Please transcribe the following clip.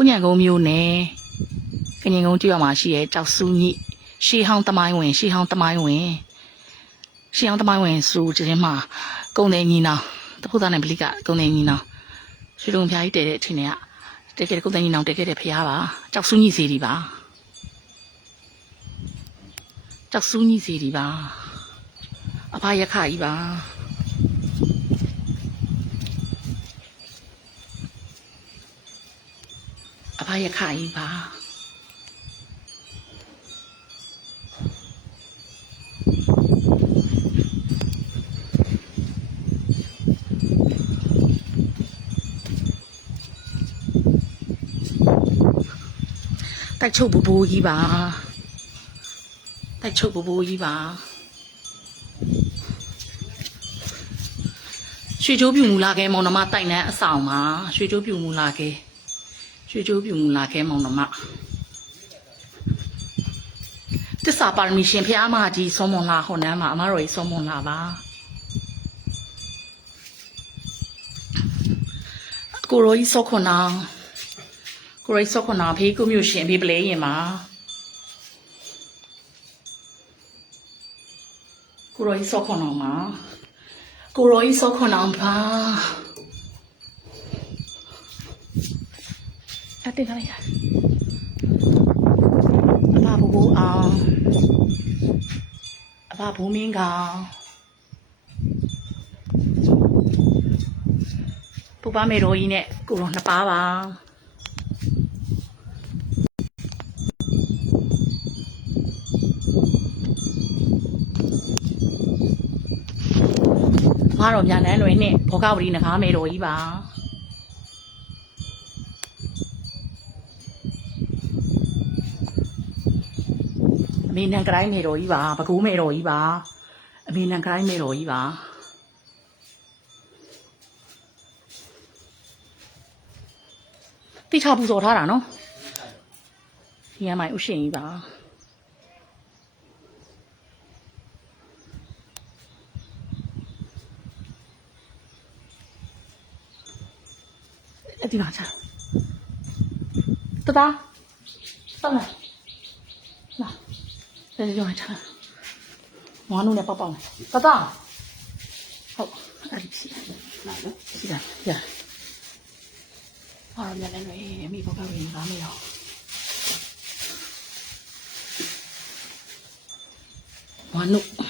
ကိုညံကုန်းမျိုးနဲ့ကညင်ကုန်းကျွော်မှာရှိရဲ့ကြောက်စုညိရှေးဟောင်းတမိုင်းဝင်ရှေးဟောင်းတမိုင်းဝင်ဆိုတဲ့မှာကုံတယ်ညီနောင်တဖုသားနဲ့ပလိကကုံတယ်ညီနောင်ရွှေတုံဖျားကြီးတဲတဲ့အချိန်ကတဲခဲ့တဲ့ကုံတယ်ညီနောင်တဲခဲ့တဲ့ဖျားပါကြောက်စုညိစီဒီပါကြောက်စုညိစီဒီပါအဖရခကြီးပါအဖရခကြီးပါတိုက်ချုပ်ဘူကြီးပါတိုက်ချုပ်ဘူကြီးပါရွှေချိုးပြူမူလာခဲမောင်နှမတိုက်နှန်းအဆောင်ပါရွှေချိုးပြူမူလာခဲမောင်နှမတစ္ဆာပါရမီရှင်ဖျားမကြီးစောမွန်လာဟောနန်းမှာအမတော်ကြီးစောမွန်လာပါကိုရောကြီးစောခွန်နောင်ဖေးကိုမျိုးရှင်ဖေးပလဲရင်ပါကိုရောကြီးစောခွန်နောင်ပါအတေးခလိုက်ရအဘဘူအောင်အဘဘူမင်းကောင်ပူပါမေတော်ကြီးနဲ့ကိုရောနှစ်ပါးပါဘာတော့မြန်နန်းလွင်နဲ့ဘောကဝရီနဂါမေတော်ကြီးပါအမေနန်ကရိုင်းမေတော်ကြီးပါပကိုးမေတော်ကြီးပါအမေနန်ကရိုင်းမေတော်ကြီးပါတိချပူဇော်ထားတာနော်ဒီကမိုင်ဥရှင်ကြီးပါဒီမှာချာတတာတောင်းလာဒီမှာချာမွားနုနဲ့ပေါက်တတာဟုတ်အဲ့ဒီစီတာရအားရလည်းလည်းမိဘကဝင်ပါမယ်ရောမွားနုပပ